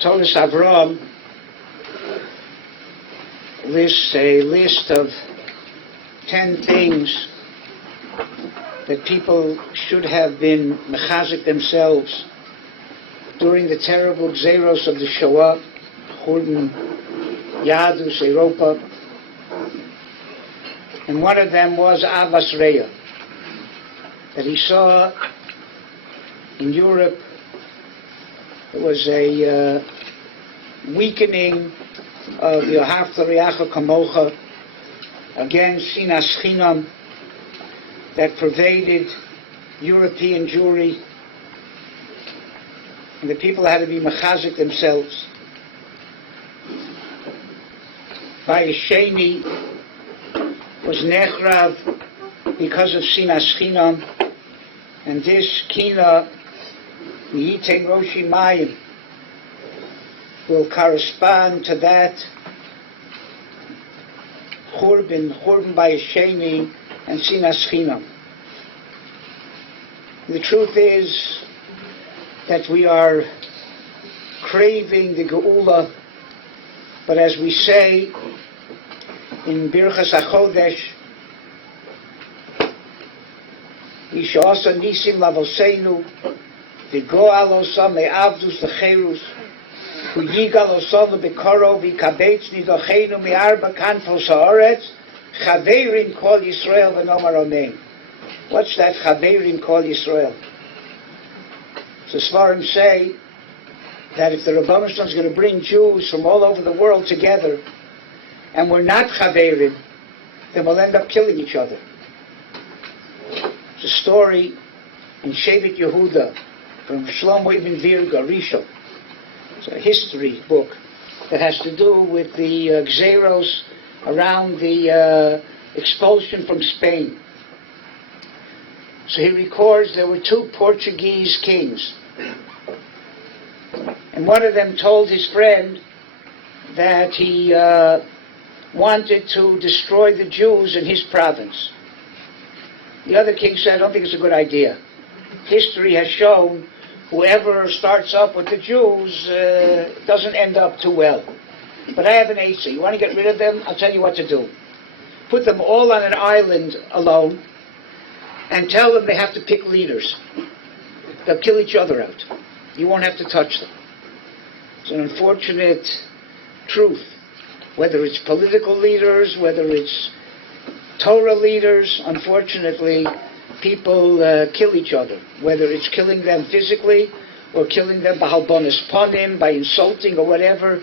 Torah's Avram lists a list of 10 things that people should have been mechazik themselves during the terrible gzeros of the Shoah, Churban, Yadus, Europa. And one of them was Avas Reya, that he saw in Europe. There was a weakening of Yohavta Reacha Kamocha, again Sinas Chinam, that pervaded European Jewry, and the people had to be mechazik themselves. Bayesheni was nechrav because of Sinas Chinam, and this Kina Yite Roshi Mayim will correspond to that Churban Bayesheni and Sinas Chinam. The truth is that we are craving the Geula, but as we say in Birchas HaChodesh, Yishasa Nisim Lavosenu, V'goal osam le'avdus le'cherus, V'yigal osam le'bekoro, V'kabetz nidochenu mi'arba kanfos ha'oretz, Chaverin kol Yisrael v'nomar amen. What's that Chaverin kol Yisrael? So Svarim say that if the Rebbeinu Shalom is going to bring Jews from all over the world together, and we're not Chaverin, then we'll end up killing each other. It's a story in Shevet Yehuda from Shlomo Ibn Virga, Rishon. It's a history book that has to do with the Gzeros around the expulsion from Spain. So he records there were 2 Portuguese kings, and one of them told his friend that he wanted to destroy the Jews in his province. The other king said, I don't think it's a good idea. History has shown whoever starts up with the Jews doesn't end up too well. But I have an answer. You want to get rid of them? I'll tell you what to do. Put them all on an island alone and tell them they have to pick leaders. They'll kill each other out. You won't have to touch them. It's an unfortunate truth. Whether it's political leaders, whether it's Torah leaders, unfortunately, people kill each other. Whether it's killing them physically or killing them by halbonis panim, by insulting or whatever.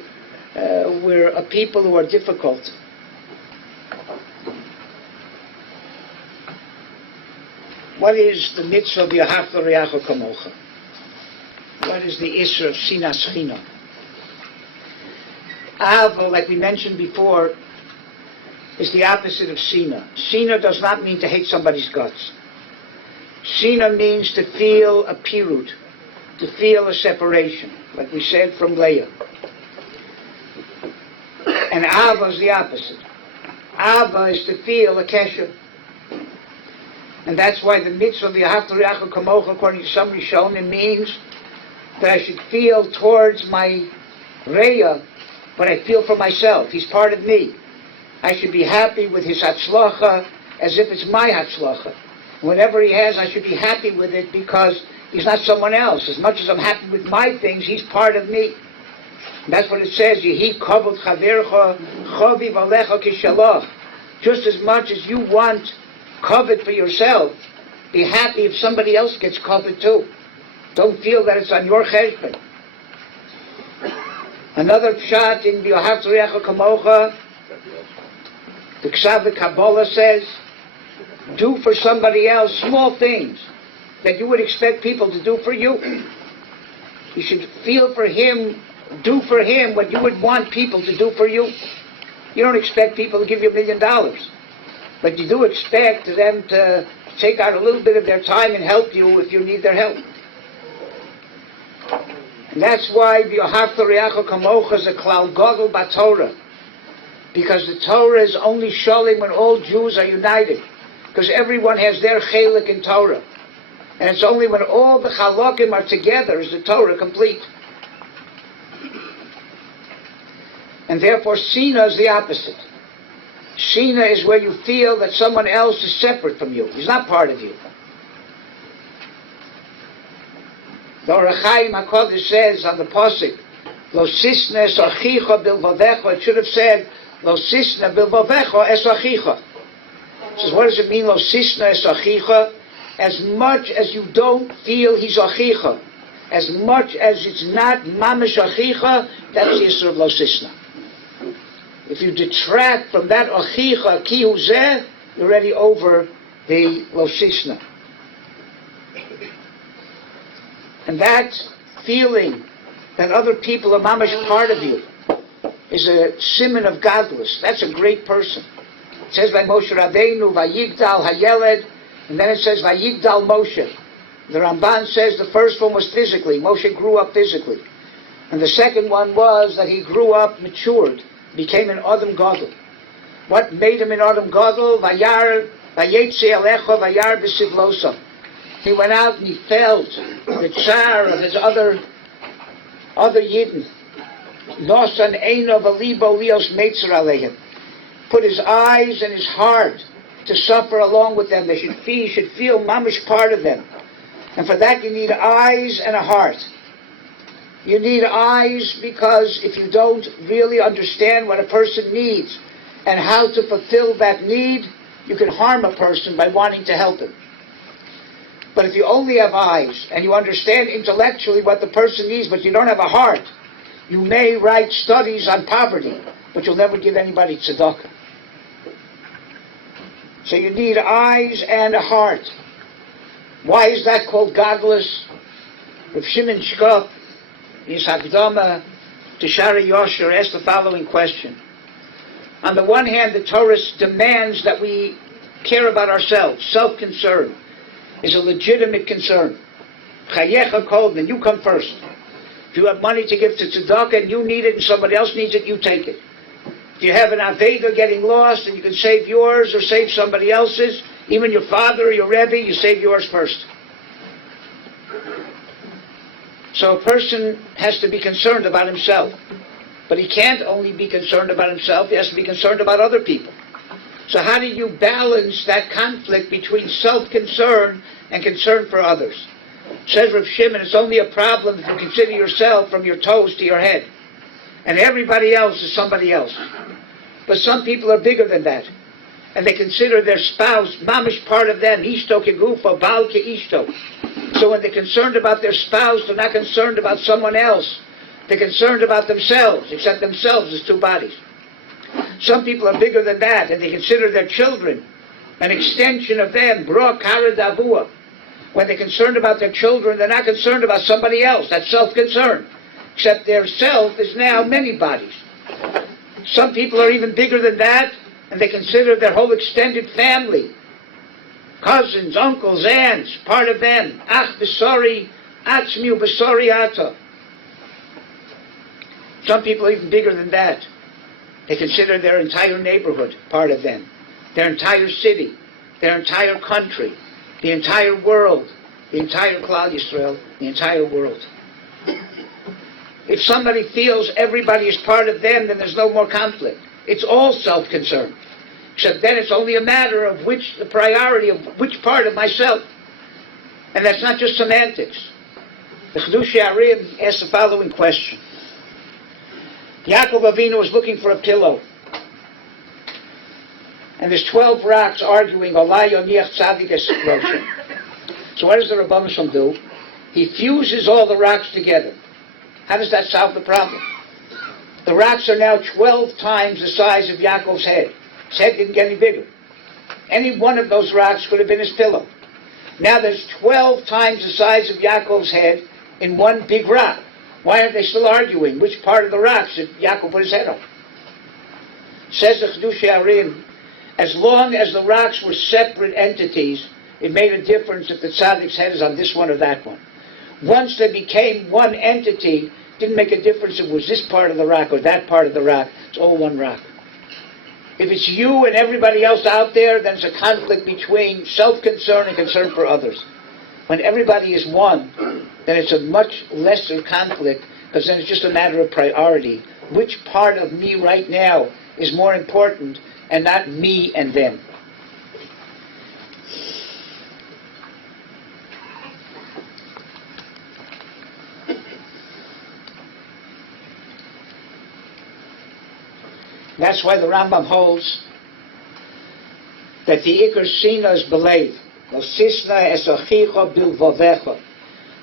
We're a people who are difficult. What is the mitzvah of Yohavta Reacha Kamocha? What is the Isra of Sinas Chinam? Ava, like we mentioned before, is the opposite of Sina. Sina does not mean to hate somebody's guts. Sina means to feel a pirut, to feel a separation, like we said from Leah. And Ava is the opposite. Ava is to feel a kesher. And that's why the mitzvah of the Yohavta Reacha Kamocha, according to some Rishonim, means that I should feel towards my Reya, but I feel for myself. He's part of me. I should be happy with his hatzlacha as if it's my hatzlacha. Whatever he has, I should be happy with it because he's not someone else. As much as I'm happy with my things, he's part of me. And that's what it says, Yehi kavod chavercha chaviv alecha kishalach. Just as much as you want covet for yourself, be happy if somebody else gets covet too. Don't feel that it's on your cheshbon. Another pshat in Yohavta Reacha Kamocha, the Ksav Kabbalah says, do for somebody else small things that you would expect people to do for you. You should feel for him, do for him what you would want people to do for you. You don't expect people to give you $1 million, but you do expect them to take out a little bit of their time and help you if you need their help. And that's why the Yohavta Reacha Kamocha is a klal gadol b'Torah, because the Torah is only sholim when all Jews are united, because everyone has their chelik in Torah, and it's only when all the chalokim are together is the Torah complete. And therefore, Sina is the opposite. Sina is where you feel that someone else is separate from you. He's not part of you. The Orach Chaim HaKodesh says on the Pasuk, Lo sisna es achicha bilvavecha. It should have said, Lo sisna bilvavecha es achicha. It says, what does it mean, Lo sisna es achicha? As much as you don't feel he's achicha, as much as it's not mamish achicha, that's the issur of Lo sisna. If you detract from that achicha ki hu zeh, you're already over the Lo sisna. And that feeling that other people are mamish part of you is a siman of godless. That's a great person. It says by Moshe Rabbeinu, Vayigdal Hayeled, and then it says Vayigdal Moshe. The Ramban says the first one was physically. Moshe grew up physically. And the second one was that he grew up, matured, became an Adam Gadol. What made him an Adam Gadol? Vayar, Vayetze Alecha, Vayar B'Sivlosa. He went out and he felt the tsar of his other Yidden. Nosan Eino V'Libo Lios Meitzer Aleihim. Put his eyes and his heart to suffer along with them. He should feel mamish part of them. And for that you need eyes and a heart. You need eyes because if you don't really understand what a person needs and how to fulfill that need, you can harm a person by wanting to help him. But if you only have eyes and you understand intellectually what the person needs, but you don't have a heart, you may write studies on poverty, but you'll never give anybody tzedakah. So you need eyes and a heart. Why is that called godless? Rav Shimon Shkop, in his Hakdama to Shari Yosher, asked the following question. On the one hand, the Torah demands that we care about ourselves. Self-concern is a legitimate concern. Chayecha kolden, you come first. If you have money to give to tzedakah and you need it and somebody else needs it, you take it. If you have an aveda getting lost and you can save yours or save somebody else's, even your father or your rebbe, you save yours first. So a person has to be concerned about himself. But he can't only be concerned about himself, he has to be concerned about other people. So how do you balance that conflict between self-concern and concern for others? Says Rav Shimon, it's only a problem if you consider yourself from your toes to your head. And everybody else is somebody else. But some people are bigger than that. And they consider their spouse, mamish part of them, ishto kegufo, baal ke ishto. So when they're concerned about their spouse, they're not concerned about someone else. They're concerned about themselves, except themselves as two bodies. Some people are bigger than that, and they consider their children an extension of them, bro kara davua. When they're concerned about their children, they're not concerned about somebody else. That's self-concern. Except their self is now many bodies. Some people are even bigger than that, and they consider their whole extended family, cousins, uncles, aunts, part of them. Ach besori atzmiu besori ata. Some people are even bigger than that. They consider their entire neighborhood part of them, their entire city, their entire country, the entire world, the entire Klal Yisrael, the entire world. If somebody feels everybody is part of them, then there's no more conflict. It's all self-concern. Except then it's only a matter of the priority of which part of myself. And that's not just semantics. The Chedushei Arim asks the following question. Yaakov Avinu was looking for a pillow. And there's 12 rocks arguing, Olai Yoniach Tzadik Es Roshem. So what does the Rebbeinu Shalom do? He fuses all the rocks together. How does that solve the problem? The rocks are now 12 times the size of Yaakov's head. His head didn't get any bigger. Any one of those rocks could have been his pillow. Now there's 12 times the size of Yaakov's head in one big rock. Why aren't they still arguing which part of the rock should Yaakov put his head on? Says the Chedushei Arim, as long as the rocks were separate entities, it made a difference if the tzaddik's head is on this one or that one. Once they became one entity, didn't make a difference if it was this part of the rock or that part of the rock. It's all one rock. If it's you and everybody else out there, then it's a conflict between self-concern and concern for others. When everybody is one, then it's a much lesser conflict, because then it's just a matter of priority which part of me right now is more important and not me and them. That's why the Rambam holds that the Iker Sina is believed. The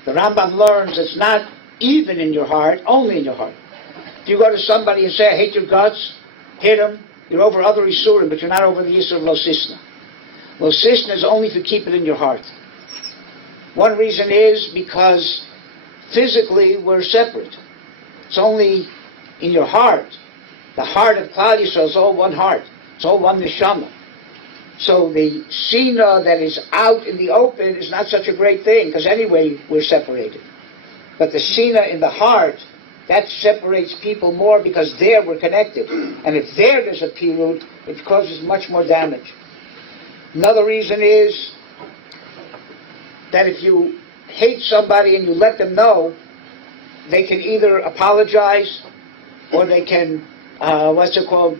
Rambam learns it's not even in your heart, only in your heart. If you go to somebody and say, I hate your guts, hit him, you're over other Isurim, but you're not over the Isur of Lo Sisna. Lo Sisna is only to keep it in your heart. One reason is because physically we're separate. It's only in your heart. The heart of Klal Yisrael is all one heart. It's all one neshama. So the Sina that is out in the open is not such a great thing, because anyway we're separated. But the Sina in the heart, that separates people more, because there we're connected. And if there's a pirut, it causes much more damage. Another reason is that if you hate somebody and you let them know, they can either apologize or they can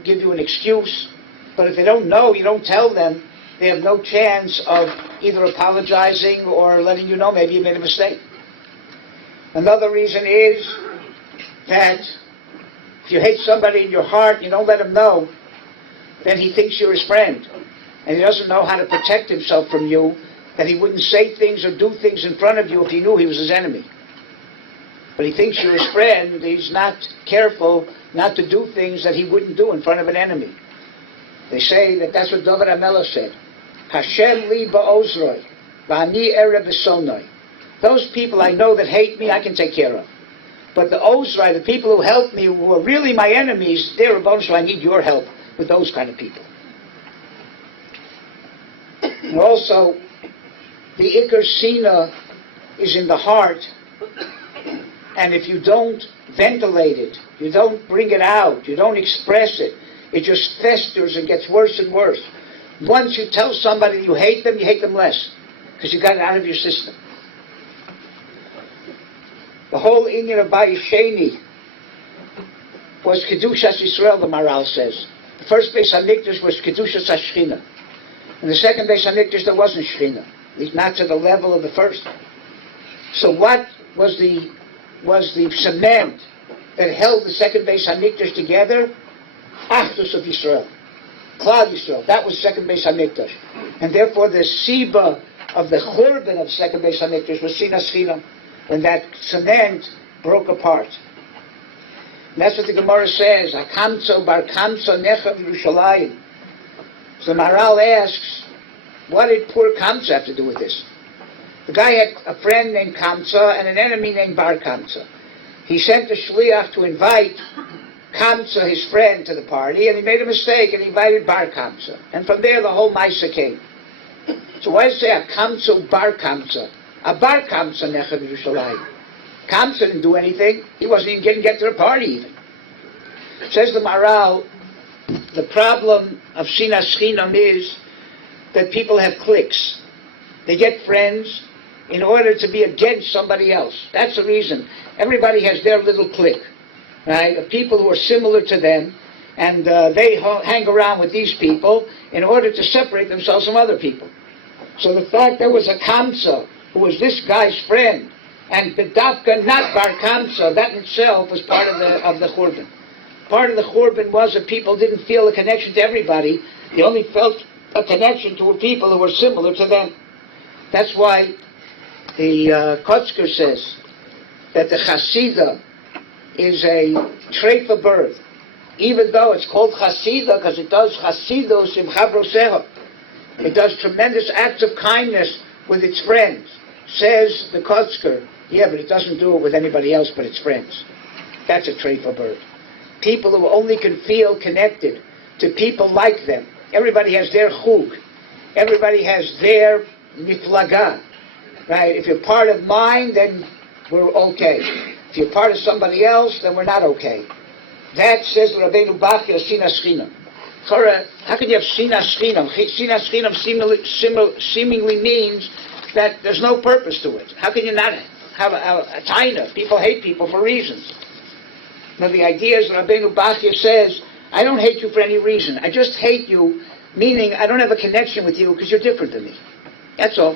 give you an excuse. But if they don't know, you don't tell them, they have no chance of either apologizing or letting you know maybe you made a mistake. Another reason is that if you hate somebody in your heart and you don't let him know, then he thinks you're his friend. And he doesn't know how to protect himself from you, that he wouldn't say things or do things in front of you if he knew he was his enemy. But he thinks you're his friend. He's not careful not to do things that he wouldn't do in front of an enemy. They say that that's what David HaMelech said. Hashem li ba'ozroi, v'ani erev b'sonoi. Those people I know that hate me, I can take care of. But the ozroi, the people who help me, who are really my enemies, they're a bonus, so I need your help with those kind of people. And also, the Iker Sina is in the heart, and if you don't ventilate it, you don't bring it out, you don't express it, it just festers and gets worse and worse. Once you tell somebody you hate them less, because you got it out of your system. The whole Inyan of Bayis Sheni was Kedushas Yisrael, the Maral says. The first Beis HaMikdash was Kedushas HaShechina. In the second Beis HaMikdash there wasn't Shechina, at least not to the level of the first. So what was the cement that held the second Beis HaMikdash together? Achdus of Yisrael, Klal Yisrael. That was second Beis HaMikdash, and therefore the siba of the churban of second Beis HaMikdash was Sinas Chinam, when that cement broke apart. And that's what the Gemara says. Hakamtzo bar kamtzo nechav Yerushalayim. So Maharal asks, what did poor Kamtza have to do with this? The guy had a friend named Kamtza and an enemy named Bar Kamtza. He sent a shliach to invite Kamtza, his friend, to the party, and he made a mistake and he invited Bar Kamtza. And from there the whole Maisa came. So why say a Kamtza Bar Kamtza? A Bar Kamtza nechav Yerushalayim. Kamtza didn't do anything. He wasn't even get to the party even. Says the Maharal, the problem of Sinas Chinam is that people have cliques. They get friends in order to be against somebody else. That's the reason. Everybody has their little clique, right? The people who are similar to them, and they hang around with these people in order to separate themselves from other people. So the fact there was a Kamsa who was this guy's friend, and Bedavka not Bar Kamsa, that in itself was part of the Churban. Part of the Churban was that people didn't feel a connection to everybody. They only felt a connection to people who were similar to them. That's why the Kotzker says that the Hasidah is a treifa bird, even though it's called Hasidah because it does Hasidus im Chavroseha. It does tremendous acts of kindness with its friends. Says the Kotzker, yeah, but it doesn't do it with anybody else but its friends. That's a treifa bird. People who only can feel connected to people like them. Everybody has their chug. Everybody has their miflaga. Right? If you're part of mine, then we're okay. If you're part of somebody else, then we're not okay. That says Rabbeinu Bachya, Sinas Chinam. How can you have Sinas Chinam? Sinas Chinam seemingly means that there's no purpose to it. How can you not have a taina? People hate people for reasons. Now the idea is Rabbeinu Bachya says, I don't hate you for any reason. I just hate you, meaning I don't have a connection with you because you're different than me. That's all.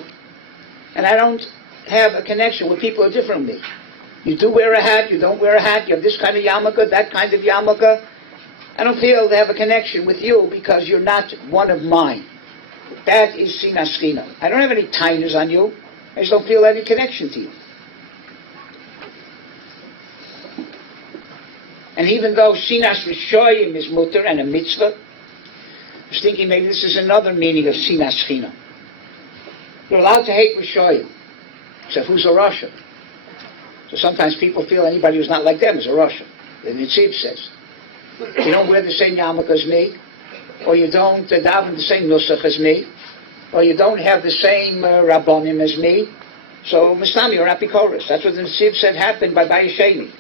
And I don't have a connection with people who are different than me. You do wear a hat, you don't wear a hat, you have this kind of yarmulke, that kind of yarmulke. I don't feel to have a connection with you because you're not one of mine. That is sinas china. I don't have any tightness on you. I just don't feel any connection to you. And even though sinas rishoyim is mutter and a mitzvah, I was thinking maybe this is another meaning of sinas china. You're allowed to hate rishoyim, except who's a Rasha. So sometimes people feel anybody who's not like them is a Rasha. The Nitziv says, you don't wear the same yarmulke as me, or you don't daven the same nusach as me, or you don't have the same rabbonim as me, so Mistami, you're apikoros. That's what the Nitziv said happened by Bayesheni.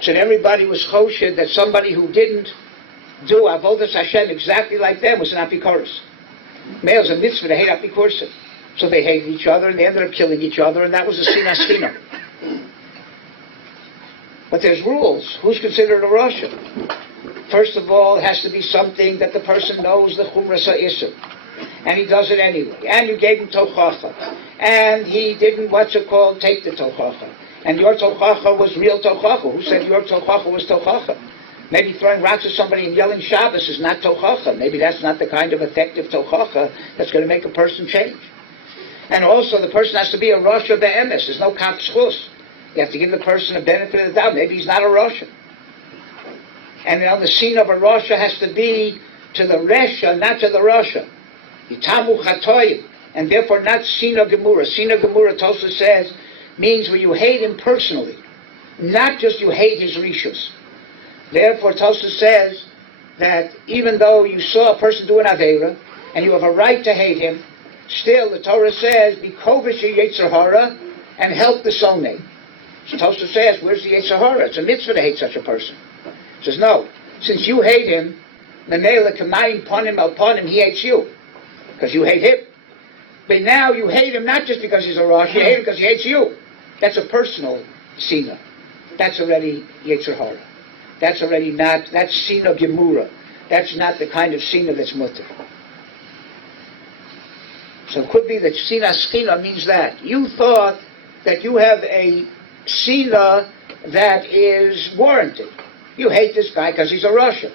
So everybody was choshed that somebody who didn't do avodas Hashem exactly like them was an apikoros. Males a mitzvah to hate apikoros. So they hated each other, and they ended up killing each other, and that was a sinas china. But there's rules. Who's considered a Rasha? First of all, it has to be something that the person knows the chumras ha'isur, and he does it anyway. And you gave him tochacha, and he didn't, take the tochacha. And your tochacha was real tochacha. Who said your tochacha was tochacha? Maybe throwing rocks at somebody and yelling Shabbos is not tochacha. Maybe that's not the kind of effective tochacha that's going to make a person change. And also, the person has to be a Rasha be'emes. There's no kapschus. You have to give the person a benefit of the doubt. Maybe he's not a Rasha. And the scene of a Rasha has to be to the Resha, not to the Rasha. Yitamu chatoyim. And therefore not Sina Gemura. Sina Gemura, Tosa says, means where you hate him personally. Not just you hate his rishus. Therefore, Tosa says that even though you saw a person do an Aveira, and you have a right to hate him, still, the Torah says, be kovish yetzer hara and help the soulmate. So Tosa says, where's the yetzer hara? It's a mitzvah to hate such a person. He says, no. Since you hate him, memela kamayim ponim al ponim, he hates you. Because you hate him. But now you hate him not just because he's a Rosh, you hate him because he hates you. That's a personal sina. That's already yetzer hara. That's already not, that's sina gemura. That's not the kind of sina that's mutter. So it could be that sinas china means that. You thought that you have a sina that is warranted. You hate this guy because he's a Rasha.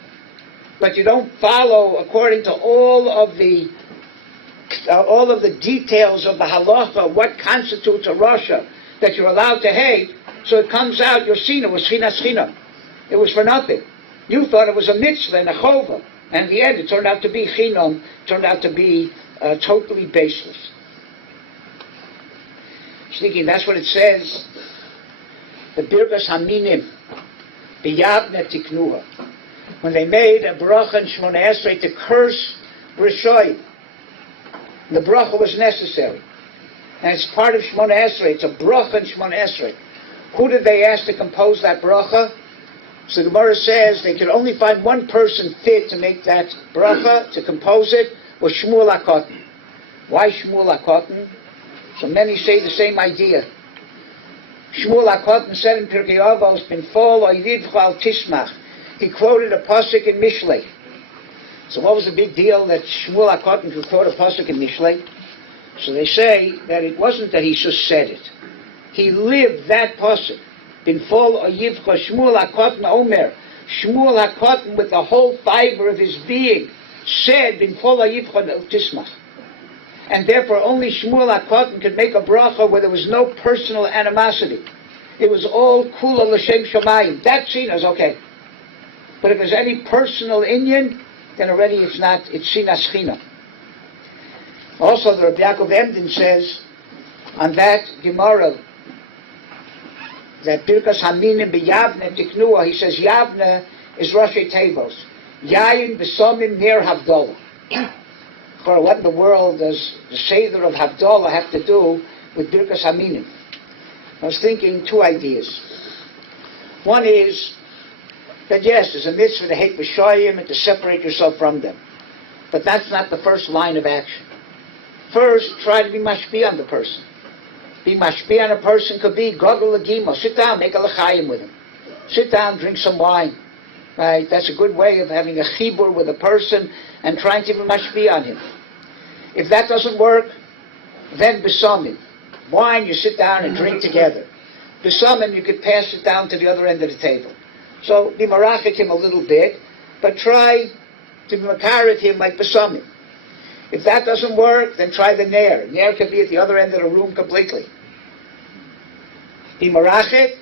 But you don't follow according to all of the details of the halacha, what constitutes a Rasha that you're allowed to hate. So it comes out your sina was sinas china. It was for nothing. You thought it was a mitzvah and a chova. And in the end it turned out to be chinom, turned out to be totally baseless. Thinking that's what it says. The Birkas Haminim, B'yavne Tiknuha. When they made a bracha in Shmoneh Esrei to curse Rishoy, the bracha was necessary. And it's part of Shmoneh Esrei. It's a bracha in Shmoneh Esrei. Who did they ask to compose that bracha? So the Gemara says they could only find one person fit to make that bracha, to compose it, was Shmuel HaKotten. Why Shmuel HaKotten? So many say the same idea. Shmuel HaKotten said in Pirkei Avos, Binfol Oydivcha al Tismach. He quoted a pasuk in Mishlei. So what was the big deal that Shmuel HaKotten could quote a pasuk in Mishlei? So they say that it wasn't that he just said it. He lived that pasuk. Binfol Oydivcha Shmuel HaKotten Omer. Shmuel HaKotten, with the whole fiber of his being, said Binfol Oydivcha al Tismach. And therefore only Shmuel HaKotten could make a bracha where there was no personal animosity. It was all kula l'shem shamayim. That sina is okay. But if there's any personal inyan, then already it's not, it's sinas china. Also the Rabbi Yaakov Emden says on that Gemara, that Birkas Haminim b'Yavne Tiknua, he says Yavne is Rashi Tevos. Yayin b'Somim Ner Havdalah. For what in the world does the Seder of Havdalah have to do with Birkas Haminim? I was thinking two ideas. One is that yes, there's a mitzvah to hate B'Shoyim and to separate yourself from them. But that's not the first line of action. First, try to be mashpi on the person. Be mashpi on a person could be Gogol Lagimo. Sit down, make a l'chaim with him. Sit down, drink some wine. Right? That's a good way of having a chibur with a person and trying to mashpi on him. If that doesn't work, then besamim. Wine, you sit down and drink together. Besamim, you could pass it down to the other end of the table. So be marachik him a little bit, but try to be makaret him like besamim. If that doesn't work, then try the nair. Nair could be at the other end of the room completely. Be marachik,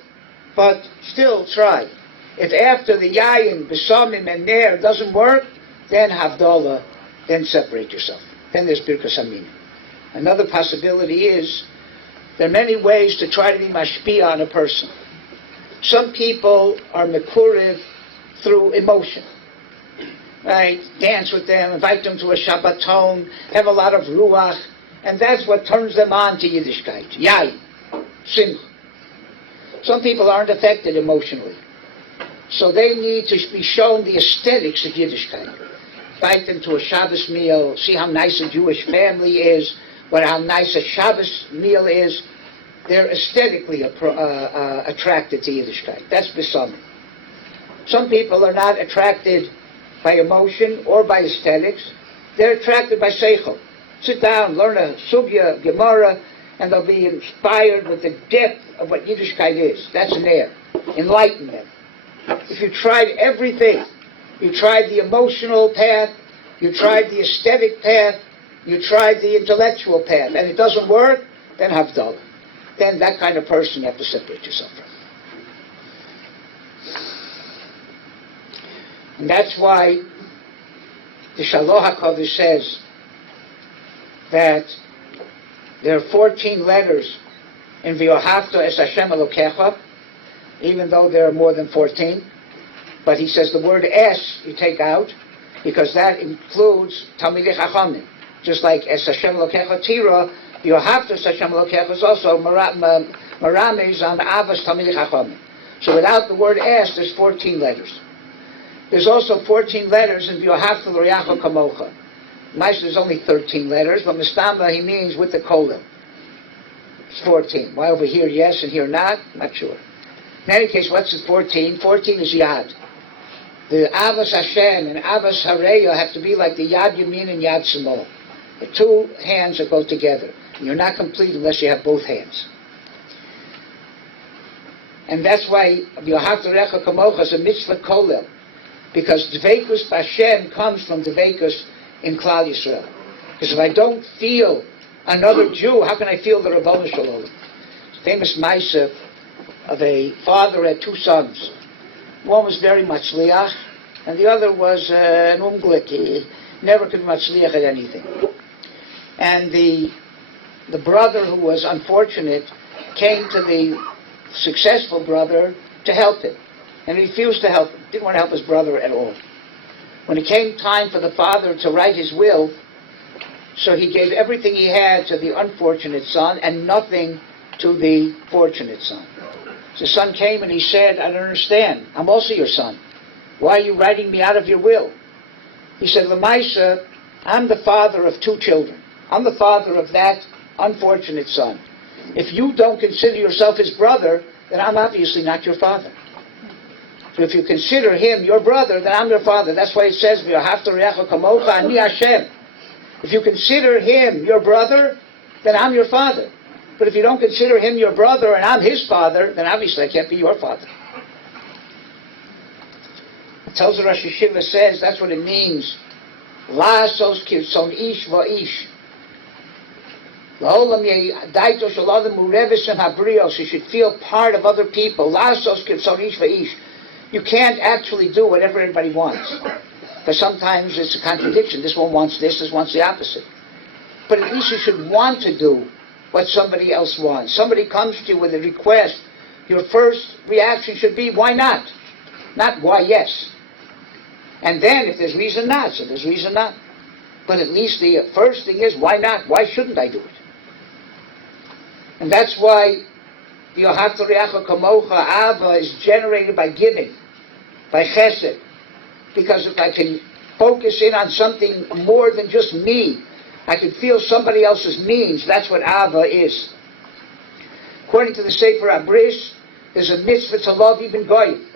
but still try. If after the yayin, besamim, and nair doesn't work, then havdalah, then separate yourself. Then there's birkas hamina. Another possibility is there are many ways to try to be mashpia on a person. Some people are mekurev through emotion. Right? Dance with them, invite them to a Shabbaton, have a lot of ruach, and that's what turns them on to Yiddishkeit. Yayin, simcha. Some people aren't affected emotionally. So they need to be shown the aesthetics of Yiddishkeit. Invite them to a Shabbos meal, see how nice a Jewish family is, how nice a Shabbos meal is. They're aesthetically attracted to Yiddishkeit. That's besamim. Some people are not attracted by emotion or by aesthetics. They're attracted by seichel. Sit down, learn a sugya, Gemara, and they'll be inspired with the depth of what Yiddishkeit is. That's an air. Enlighten them. If you tried everything, you tried the emotional path, you tried the aesthetic path, you tried the intellectual path, and it doesn't work, then havdalah. Then that kind of person you have to separate yourself from. And that's why the Shaloch HaKadosh says that there are 14 letters in V'yohavta es Hashem Elokecha, even though there are more than 14. But he says the word es you take out, because that includes Talmidei Chachamim. Just like es Hashem Elokecha Tira, V'yohavta es Hashem Elokecha is also Marames on Avas Talmidei Chachamim. So without the word es, there's 14 letters. There's also 14 letters in V'yohavta L'Riacha Kamocha. Maisha, there's only 13 letters, but Mistamba he means with the kolim. It's 14. Why over here yes and here not? Not sure. In any case, what's the 14? 14 is Yad. The Avas Hashem and Avas Hareya have to be like the Yad Yamin and Yad Shemol. The two hands that go together. And you're not complete unless you have both hands. And that's why V'yohavta L'Riacha Kamocha is a mitzvah kolim. Because Dveikus B'Hashem comes from Dveikus in Klal Yisrael. Because if I don't feel another Jew, how can I feel the Rabbanu Shalom? Famous Maisa of a father had two sons. One was very much liach, and the other was an umglik. He never could be much liach at anything. And the brother who was unfortunate came to the successful brother to help him. And he refused to help him. Didn't want to help his brother at all. When it came time for the father to write his will, so he gave everything he had to the unfortunate son and nothing to the fortunate son. So the son came and he said, I don't understand. I'm also your son. Why are you writing me out of your will? He said, Lamaisa, I'm the father of two children. I'm the father of that unfortunate son. If you don't consider yourself his brother, then I'm obviously not your father. So if you consider him your brother, then I'm your father. That's why it says, V'yohavta L'Riacha Kamocha Ani Hashem. If you consider him your brother, then I'm your father. But if you don't consider him your brother and I'm his father, then obviously I can't be your father. It tells the Rosh Yeshiva says that's what it means. La'asos kirtzon ish va'ish. La'olam daito shalom mureves and habrios. You should feel part of other people. La'asos kirtzon ish va'ish. You can't actually do whatever everybody wants. Because sometimes it's a contradiction. This one wants this wants the opposite. But at least you should want to do what somebody else wants. Somebody comes to you with a request. Your first reaction should be, why not? Not why yes. And then if there's reason not, so there's reason not. But at least the first thing is, why not? Why shouldn't I do it? And that's why V'yohavta L'Riacha Kamocha Ava is generated by giving, by chesed. Because if I can focus in on something more than just me, I can feel somebody else's needs. That's what Ava is. According to the Sefer Abris, there's a mitzvah to love even goyim.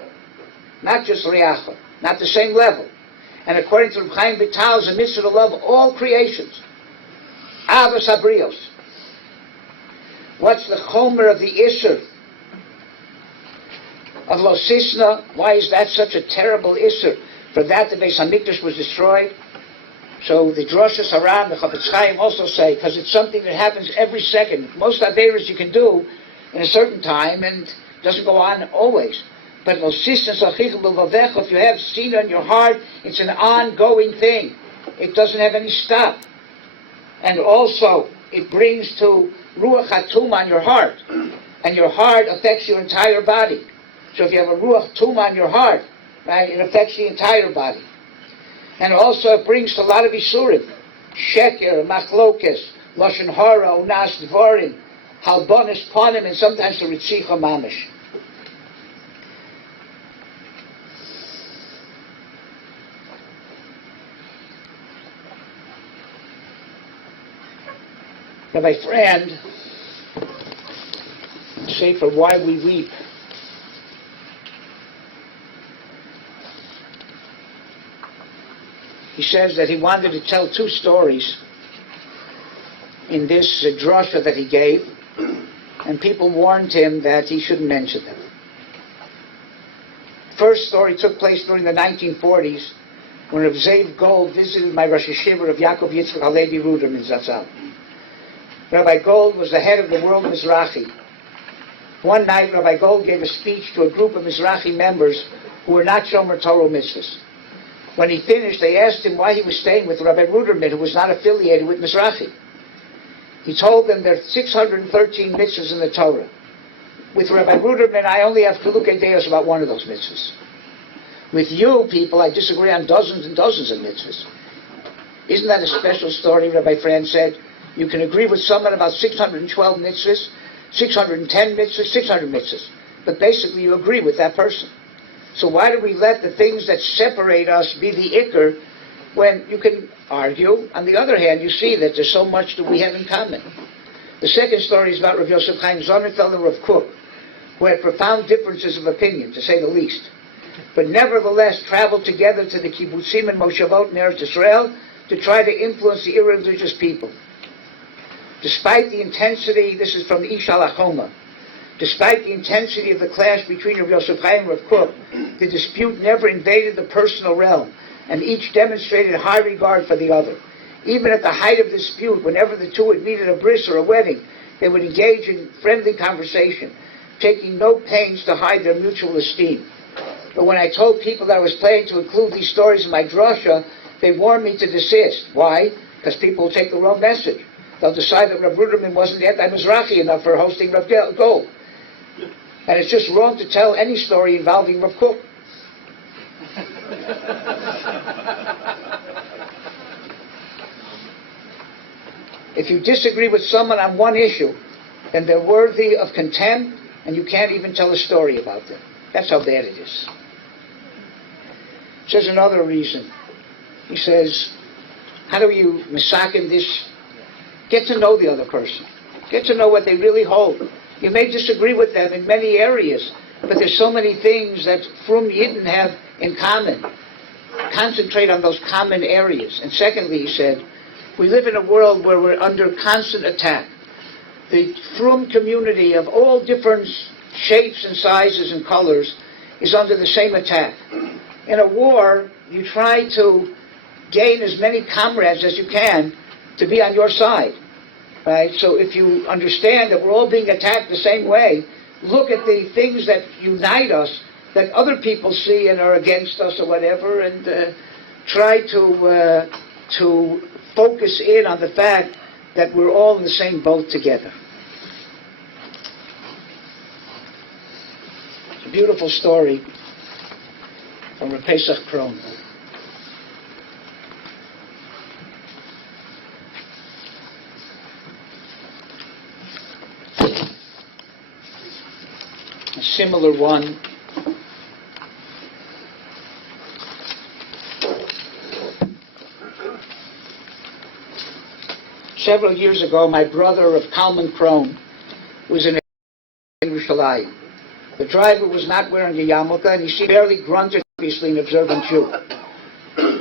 not just Reacha, not the same level. And according to Reb Chaim Vital, it's a mitzvah to love all creations. Avos Habrios. What's the chomer of the Isser of Lo Sisna? Why is that such a terrible Isser? For that the Beis HaMikdash was destroyed. So the Droshes Haran, the Chafetz Chaim also say, because it's something that happens every second. Most Averas you can do in a certain time and it doesn't go on always. But Lo Sisna Sachicha B'Vavecha, if you have Sina in your heart, it's an ongoing thing. It doesn't have any stop. And also, it brings to Ruach HaTum on your heart. And your heart affects your entire body. So if you have a Ruach Tum on your heart, right, it affects the entire body. And also it brings to a lot of Isurim. Sheker, Machlokes, Lashon Hara, Unas Dvarim, Halbonis Ponim, and sometimes the Ritzicha Mamish. Now my friend, say for Why We Weep, he says that he wanted to tell two stories in this drasha that he gave, and people warned him that he shouldn't mention them. First story took place during the 1940s when Rav Zev Gold visited my Rosh Yeshiva of Yaakov Yitzchak Halevi Ruderman Zatzal. Rabbi Gold was the head of the World Mizrahi. One night, Rabbi Gold gave a speech to a group of Mizrahi members who were not Shomer Torah mitzvahs. When he finished, they asked him why he was staying with Rabbi Ruderman, who was not affiliated with Mizrahi. He told them there are 613 mitzvahs in the Torah. With Rabbi Ruderman, I only have Chilukei Deos about one of those mitzvahs. With you people, I disagree on dozens and dozens of mitzvahs. Isn't that a special story? Rabbi Fran said, you can agree with someone about 612 mitzvahs, 610 mitzvahs, 600 mitzvahs. But basically you agree with that person. So why do we let the things that separate us be the ikr when you can argue? On the other hand, you see that there's so much that we have in common. The second story is about Rav Yosef Chaim Sonnenfeld and Rav Kook, who had profound differences of opinion, to say the least, but nevertheless traveled together to the kibbutzim and moshavot in Eretz Israel to try to influence the irreligious people. Despite the intensity, this is from the Ish HaLachoma, despite the intensity of the clash between Rav Yosef Chaim and Rav Kook, the dispute never invaded the personal realm, and each demonstrated high regard for the other. Even at the height of the dispute, whenever the two would meet at a bris or a wedding, they would engage in friendly conversation, taking no pains to hide their mutual esteem. But when I told people that I was planning to include these stories in my drasha, they warned me to desist. Why? Because people will take the wrong message. They'll decide that Rav Ruderman wasn't anti-Mizrahi enough for hosting Rav Gold. And it's just wrong to tell any story involving Rav Kook. If you disagree with someone on one issue, then they're worthy of contempt, and you can't even tell a story about them. That's how bad it is. Says another reason. He says, how do you misakin this? Get to know the other person. Get to know what they really hold. You may disagree with them in many areas, but there's so many things that Frum Yidden have in common. Concentrate on those common areas. And secondly, he said, we live in a world where we're under constant attack. The Frum community of all different shapes and sizes and colors is under the same attack. In a war, you try to gain as many comrades as you can to be on your side. Right? So if you understand that we're all being attacked the same way, look at the things that unite us, that other people see and are against us or whatever, and try to focus in on the fact that we're all in the same boat together. It's a beautiful story from Rav Pesach Kron. A similar one several years ago, my brother of Kalman Kron was in Yerushalayim. The driver was not wearing a yarmulke, and he seemed barely grunted, obviously an observant Jew.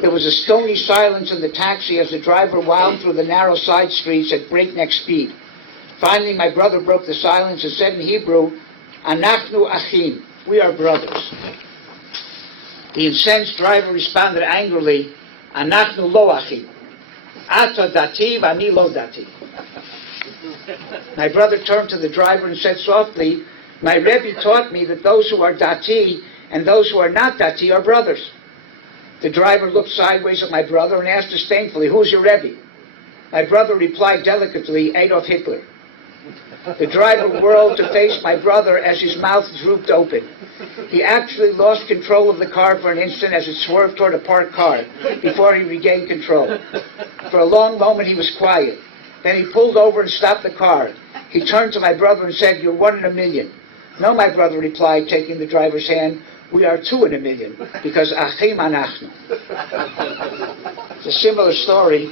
There was a stony silence in the taxi as the driver wound through the narrow side streets at breakneck speed. Finally, my brother broke the silence and said in Hebrew, "Anachnu achim," we are brothers. The incensed driver responded angrily, "Anachnu lo achim. Ata dati v'ani lo dati." My brother turned to the driver and said softly, "My Rebbe taught me that those who are dati and those who are not dati are brothers." The driver looked sideways at my brother and asked disdainfully, "Who's your Rebbe?" My brother replied delicately, "Adolf Hitler." The driver whirled to face my brother as his mouth drooped open. He actually lost control of the car for an instant as it swerved toward a parked car before he regained control. For a long moment he was quiet. Then he pulled over and stopped the car. He turned to my brother and said, "You're 1 in a million." "No," my brother replied, taking the driver's hand. "We are 2 in a million, because achim anachnu." It's a similar story.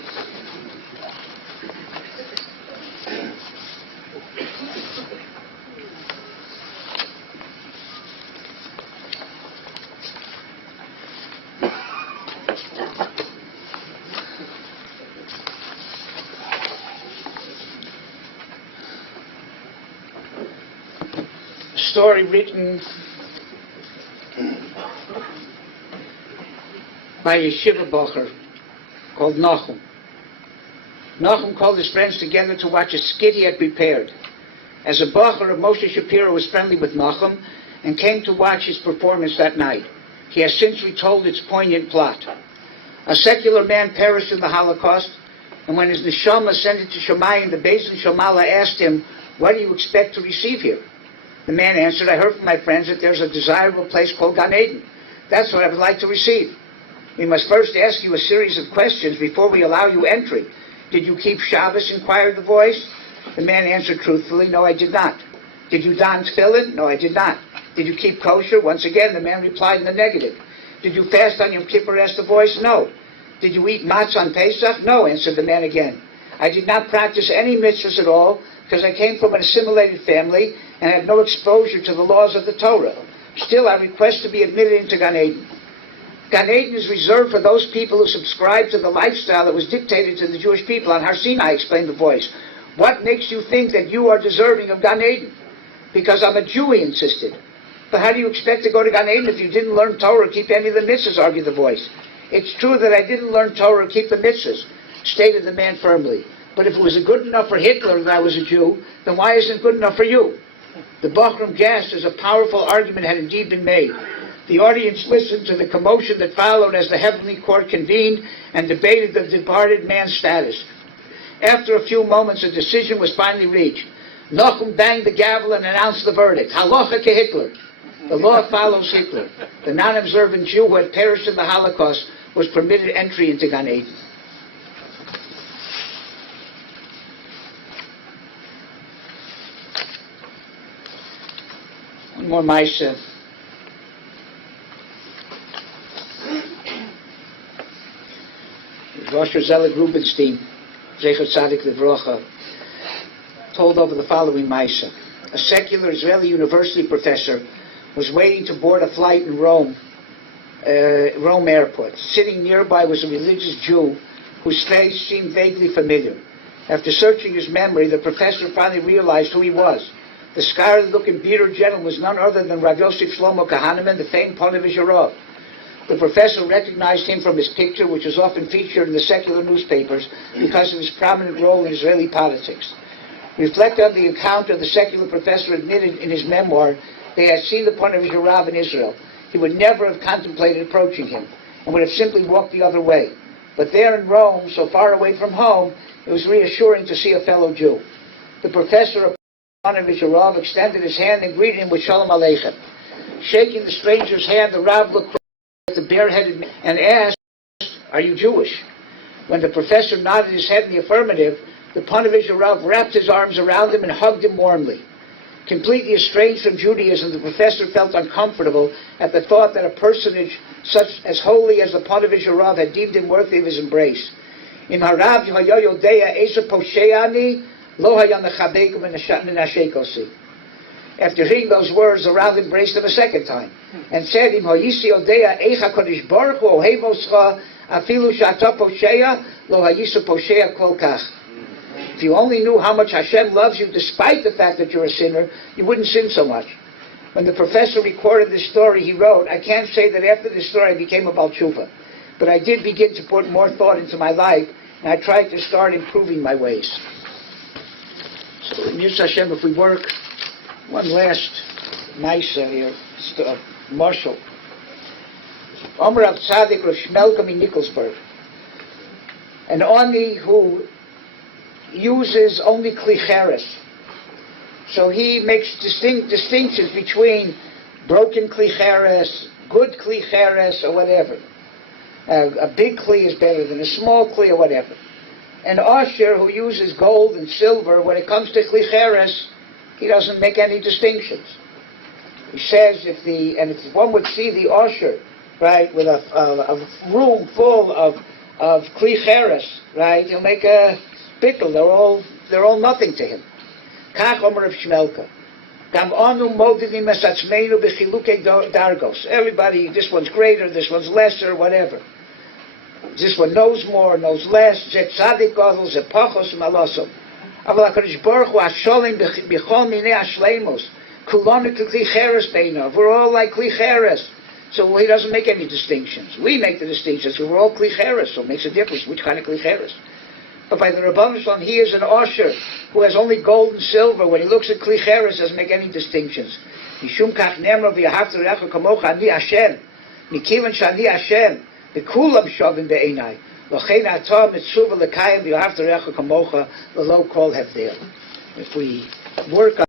Story written by a yeshiva bocher called Nachum. Nachum called his friends together to watch a skit he had prepared. As a bocher, Moshe Shapiro was friendly with Nachum and came to watch his performance that night. He has since retold its poignant plot. A secular man perished in the Holocaust, and when his neshama ascended to Shamayim, the Beis Din Shamala asked him, "What do you expect to receive here?" The man answered, "I heard from my friends that there's a desirable place called Gan Eden. That's what I would like to receive. We must first ask you a series of questions before we allow you entry. Did you keep Shabbos?" inquired the voice. The man answered truthfully, "No, I did not." "Did you don tefillin?" "No, I did not." "Did you keep kosher?" Once again, the man replied in the negative. "Did you fast on Yom Kippur?" asked the voice. "No." "Did you eat matzah on Pesach?" "No," answered the man again. "I did not practice any mitzvahs at all because I came from an assimilated family and had no exposure to the laws of the Torah. Still, I request to be admitted into Gan Eden." Gan Eden is reserved for those people who subscribe to the lifestyle that was dictated to the Jewish people on Har Sinai, explained the voice. "What makes you think that you are deserving of Gan Eden?" "Because I'm a Jew," he insisted. "But how do you expect to go to Gan Eden if you didn't learn Torah or keep any of the mitzvahs?" argued the voice. "It's true that I didn't learn Torah or keep the mitzvahs," stated the man firmly. "But if it was good enough for Hitler that I was a Jew, then why isn't it good enough for you?" The Bochum gasped as a powerful argument had indeed been made. The audience listened to the commotion that followed as the heavenly court convened and debated the departed man's status. After a few moments, a decision was finally reached. Nachum banged the gavel and announced the verdict. Halacha ke Hitler. The law follows Hitler. The non-observant Jew who had perished in the Holocaust was permitted entry into Gan Eden. One more Maisa. Rosh Zelig Rubinstein, Zecher Tzadik Livrocha, told over the following Maisa. A secular Israeli university professor was waiting to board a flight in Rome airport. Sitting nearby was a religious Jew whose face seemed vaguely familiar. After searching his memory, the professor finally realized who he was. The scholarly-looking bearded gentleman was none other than Rav Yosef Shlomo Kahaneman, the famed Ponevezh HaRav. The professor recognized him from his picture, which was often featured in the secular newspapers because of his prominent role in Israeli politics. Reflecting on the encounter, the secular professor admitted in his memoir they had seen the Ponevezh HaRav in Israel. He would never have contemplated approaching him and would have simply walked the other way. But there in Rome, so far away from home, it was reassuring to see a fellow Jew. The professor of Ponevezh HaRav extended his hand and greeted him with Shalom Aleichem. Shaking the stranger's hand, the Rav looked at the bareheaded man and asked, "Are you Jewish?" When the professor nodded his head in the affirmative, the Ponevezh HaRav wrapped his arms around him and hugged him warmly. Completely estranged from Judaism, the professor felt uncomfortable at the thought that a personage such as holy as the Ponevezh HaRav had deemed him worthy of his embrace. In HaRav Yodea Esa Posheani Lo Haya Nechabek Menashekosi. after hearing those words, the Rav embraced him a second time and said, Im hayisi odea eicha kodesh baruch hu ohel wosk afilu she'ata posheya lo hayisu posheya kol kach. If you only knew how much Hashem loves you despite the fact that you're a sinner, you wouldn't sin so much. When the professor recorded this story, he wrote, I can't say that after this story I became a Baal Tshuva, but I did begin to put more thought into my life, and I tried to start improving my ways. So in Yirtzeh Hashem, if we work, one last nice here, Marshall. HaRav Tzaddik Rav Shmelka in Nikolsburg. An Oni who uses only klicheres. So he makes distinctions between broken klicheres, good klicheres, or whatever. A big kli is better than a small kli, or whatever. An Osher who uses gold and silver, when it comes to klicheres, he doesn't make any distinctions. He says if one would see the Osher, right, with a room full of klicheres, right, he'll make a pickle. They're all nothing to him. Kach Omer of Shmelka. Gam anu modidim esatzmeinu b'chilukei dargos. Everybody, this one's greater, this one's lesser, whatever. This one knows more, knows less. Zet tzadik gadol, zet pachos malasom. Aval HaKadosh Baruch Hu hasholim b'chol minei hashleimus. Kulanu klicheres beinav. We're all like klicheres. So he doesn't make any distinctions. We make the distinctions. So we're all klicheres. So it makes a difference which kind of klicheres. But by the Rabbanan Shalom, he is an Osher who has only gold and silver. When he looks at klicheres, doesn't make any distinctions. Mishum kach nemra v'yahavta recha kamocha ani Hashem. Mikivan shani Hashem. B'kulam shavim be'enai. L'chein atah mitzuva l'kayim v'yahavta recha kamocha l'lo kol hevdel. If we work on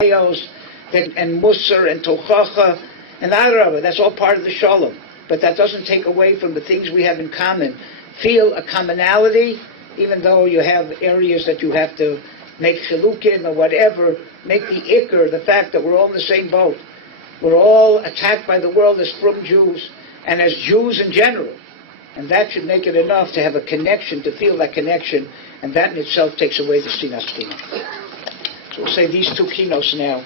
and Musar and Tochacha and Adarabah, that's all part of the Shalom. But that doesn't take away from the things we have in common. Feel a commonality, even though you have areas that you have to make chilukin or whatever. Make the ikr, the fact that we're all in the same boat. We're all attacked by the world as from Jews and as Jews in general. And that should make it enough to have a connection, to feel that connection, and that in itself takes away the sinas kina. So we'll say these two kinnos now.